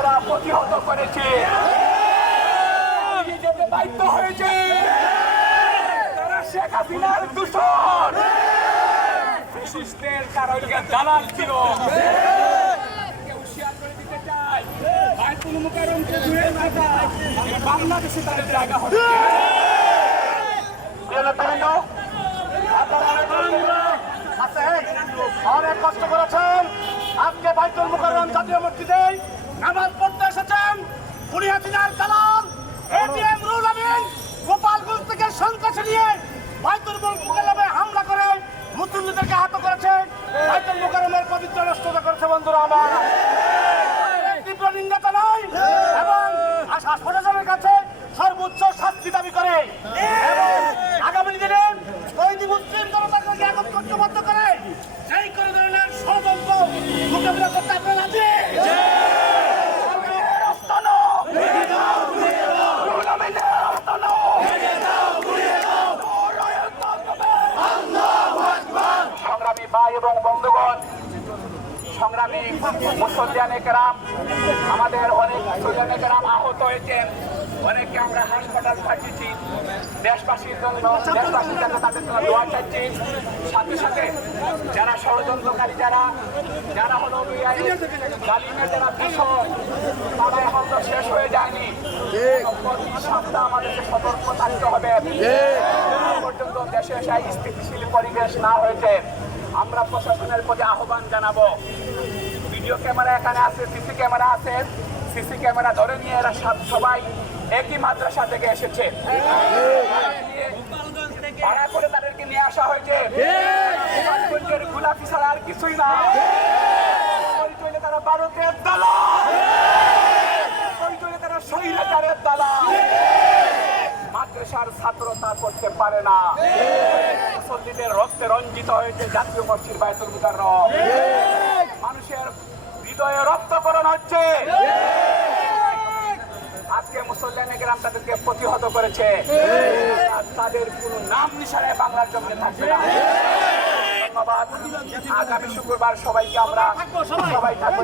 আমরা প্রতিহত করেছি। যেতে হয়েছে। তারা শেখ হাসিনার দূষণ। ফ্যাসিস্টের কারণে দালাল ছিল। কে হুঁশিয়ার করে দিতে অনেক কষ্ট করেছেন। আজকে বাইতুল মুকাররম জাতীয় মসজিদে করেছে বন্ধুরা আমার। তীব্র নিন্দা জানাই এবং প্রশাসনের কাছে সর্বোচ্চ শাস্তি দাবি করে। আগামী দিনে সংগ্রামী ভাই এবং বন্ধুগণ সংগ্রামী মুসলিয়ানে কেরাম আমাদের অনেক মুসলিয়ানে কেরাম আহত হয়েছেন। অনেকে আমরা হাসপাতাল পাঠিয়েছি। দেশবাসীর জন্য দেশবাসীর জন্য তাদের জন্য দোয়া চাইছি। সাথে সাথে যারা ষড়যন্ত্রকারী যারা যারা হলো জালিমের যারা বিষয় তারা এখন তো শেষ হয়ে যায়নি। প্রতি সপ্তাহ আমাদেরকে সতর্ক থাকতে হবে। পর্যন্ত দেশে সেই স্থিতিশীল পরিবেশ না হয়েছে। আমরা প্রশাসনের প্রতি আহ্বান জানাব। ভিডিও ক্যামেরা এখানে আছে সিসি ক্যামেরা আছে। সিসি ক্যামেরা ধরে নিয়ে এরা সব- সবাই একই মাদ্রাসা থেকে এসেছে। ভাড়া করে তাদেরকে নিয়ে আসা হয়েছে। গোলাপি ছাড়া আর কিছুই না পরিচয় তারা ভারতের দালাল পরিচয় তারা স্বৈরাচারের দালাল মাদ্রাসার ছাত্রতা করতে পারে না। মুসল্লিদের রক্তে রঞ্জিত হয়েছে জাতীয় মসজিদ বায়তুল মুকাররম। মানুষের হৃদয়ে রক্তকরণ হচ্ছে। আজকে মুসল্লানে গ্রাম তাদেরকে প্রতিহত করেছে। তাদের কোনো নাম নিশানায় বাংলার জমিনে থাকবে না। ধন্যবাদ। আগামী শুক্রবার সবাইকে আমরা সবাই থাকব